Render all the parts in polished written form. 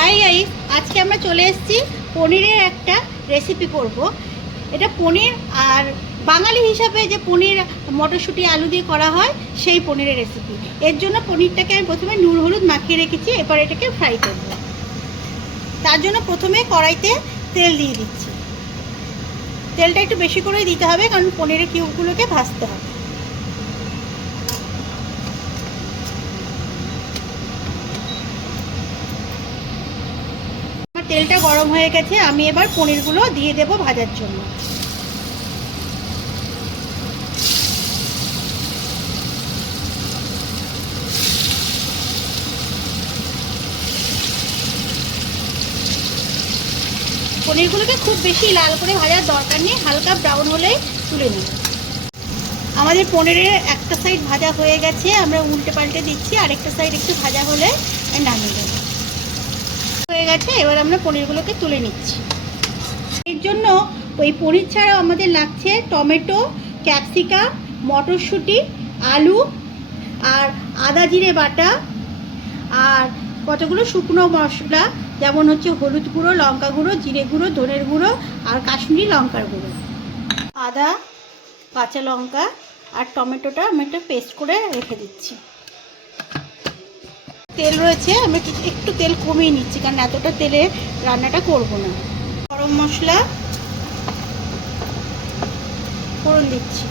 Hi guys, আজকে আমরা চলে এসেছি পনিরের একটা রেসিপি করব। এটা পনির আর বাঙালি হিসাবে যে পনির মটরশুঁটি আলু দিয়ে করা হয় সেই পনিরের রেসিপি। এর জন্য পনিরটাকে আমি প্রথমে নুন হলুদ মাখিয়ে রেখেছি, এবার এটাকে ফ্রাই করব। তার জন্য প্রথমে কড়াইতে তেল দিয়ে দিচ্ছি। তেলটা একটু বেশি করেই দিতে হবে, কারণ পনিরের কিউবগুলোকে ভাজতে হবে। তেলটা গরম হয়ে গেছে, আমি এবার পনিরগুলো দিয়ে দেব ভাজার জন্য। পনিরগুলোকে খুব বেশি লাল করে ভাজার দরকার নেই, হালকা ব্রাউন হলেই তুলে নেব। আমাদের পনিরের একটা সাইড ভাজা হয়ে গেছে, আমরা উল্টে পাল্টে দিচ্ছি। আরেকটা সাইড একটু ভাজা হলে নামিয়ে দেবো। হয়ে গেছে, এবার আমরা পনিরগুলোকে তুলে নিচ্ছি। এর জন্য ওই পনির ছাড়াও আমাদের লাগছে টমেটো, ক্যাপসিকাম, মটরশুঁটি, আলু আর আদা জিরে বাটা, আর কতগুলো শুকনো মশলা, যেমন হচ্ছে হলুদ গুঁড়ো, লঙ্কা গুঁড়ো, জিরে গুঁড়ো, ধনের গুঁড়ো আর কাশ্মীরি লঙ্কার গুঁড়ো। আদা, কাঁচা লঙ্কা আর টমেটোটা আমি একটা পেস্ট করে রেখে দিচ্ছি। তেল রয়েছে, আমি একটু তেল কমিয়ে নিচ্ছি, কারণ এতটা তেলে রান্নাটা করব না। গরম মশলা ফোড়ন দিচ্ছি।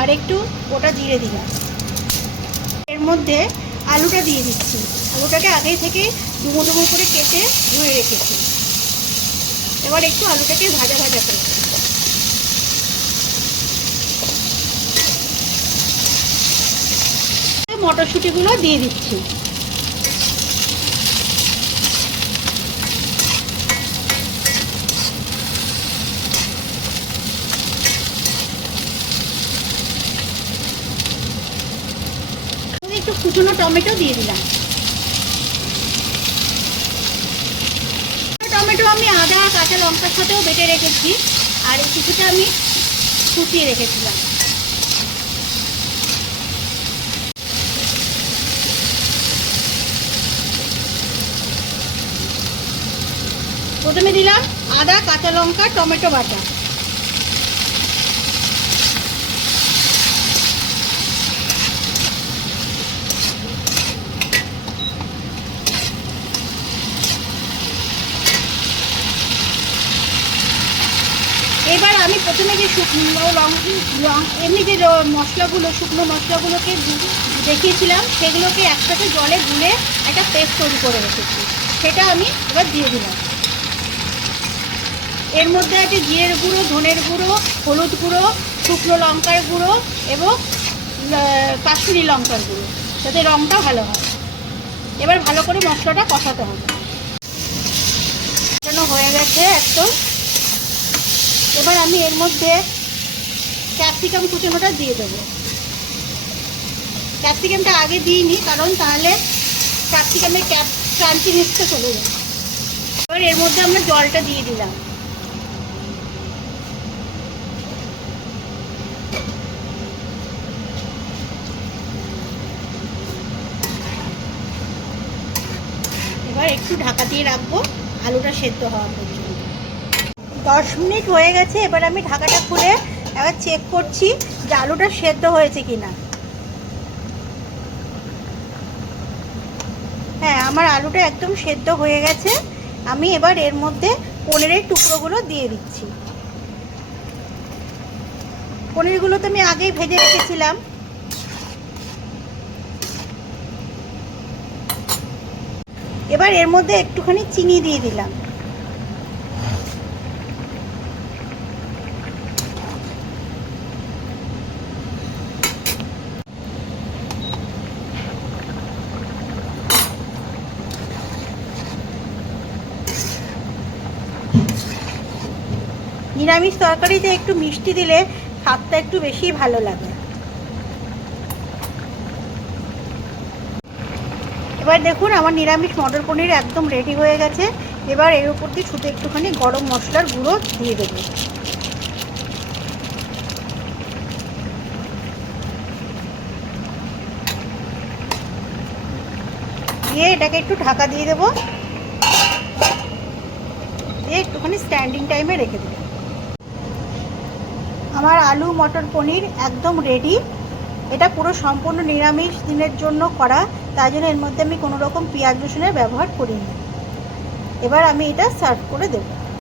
আর একটু গোটা জিরে দিলাম। এর মধ্যে আলুটা দিয়ে দিচ্ছি। আলুটাকে আগে থেকে ডুমো ডুমো করে কেটে ধুয়ে রেখেছি। এবার একটু আলুটাকে ভাজা ভাজা করে মটরশুঁটিগুলো দিয়ে দিচ্ছি। একটু কুচনো টমেটো দিয়ে দিলাম। টমেটো আমি আদা কাঁচা লঙ্কার সাথেও বেটে রেখেছি, আর এই কিছুটা আমি কুচিয়ে রেখেছিলাম। প্রথমে দিলাম আদা কাঁচা লঙ্কা টমেটো বাটা। এবার আমি প্রথমে যে শুকনো এমনি যে মশলাগুলো, শুকনো মশলাগুলোকে দেখিয়েছিলাম, সেগুলোকে একসাথে জলে গুলে একটা পেস্ট তৈরি করে রেখেছি, সেটা আমি এবার দিয়ে দিলাম। এর মধ্যে আছে জিরের গুঁড়ো, ধনের গুঁড়ো, হলুদ গুঁড়ো, শুকনো লঙ্কার গুঁড়ো এবং কাশ্মীরি লঙ্কার গুঁড়ো, যাতে রঙটা ভালো হয়। এবার ভালো করে মশলাটা কষাতে হবে। হয়ে গেছে একদম। এবার আমি এর মধ্যে ক্যাপসিকাম কুচনোটা দিয়ে দেবো। ক্যাপসিকামটা আগে দিইনি, কারণ তাহলে ক্যাপসিকামের ক্রাঞ্চিনেসটা চলে যাবে। এবার এর মধ্যে আমরা জলটা দিয়ে দিলাম। এবার একটু ঢাকা দিয়ে রাখবো আলুটা সেদ্ধ হওয়া পর্যন্ত। 10 মিনিট হয়ে গেছে। এবার আমি ঢাকাটা খুলে এবার চেক করছি যে আলুটা সেদ্ধ হয়েছে কিনা। হ্যাঁ, আমার আলুটা একদম সেদ্ধ হয়ে গেছে। আমি এবার এর মধ্যে পনিরের টুকরোগুলো দিয়ে দিচ্ছি। পনিরগুলো তো আমি আগেই ভেজে রেখেছিলাম। এবার এর মধ্যে একটুখানি চিনি দিয়ে দিলাম। নিরামিষ তরকারিতে একটু মিষ্টি দিলে স্বাদটা একটু বেশি ভালো লাগে। এবার দেখুন, আমার নিরামিষ মটর পনির একদম রেডি হয়ে গেছে। এবার এর উপর দিয়ে শুধু একটুখানি গরম মশলার গুঁড়ো দিয়ে দেবো। দিয়ে এটাকে একটু ঢাকা দিয়ে দেবো, দিয়ে একটুখানি স্ট্যান্ডিং টাইমে রেখে দেবো। আমার আলু মটর পনির একদম রেডি। এটা পুরো সম্পূর্ণ নিরামিষ দিনের জন্য করা, তাই জন্য এর মধ্যে আমি কোনো রকম পেঁয়াজ রসুনের ব্যবহার করিনি। এবার আমি এটা সার্ভ করে দেবো।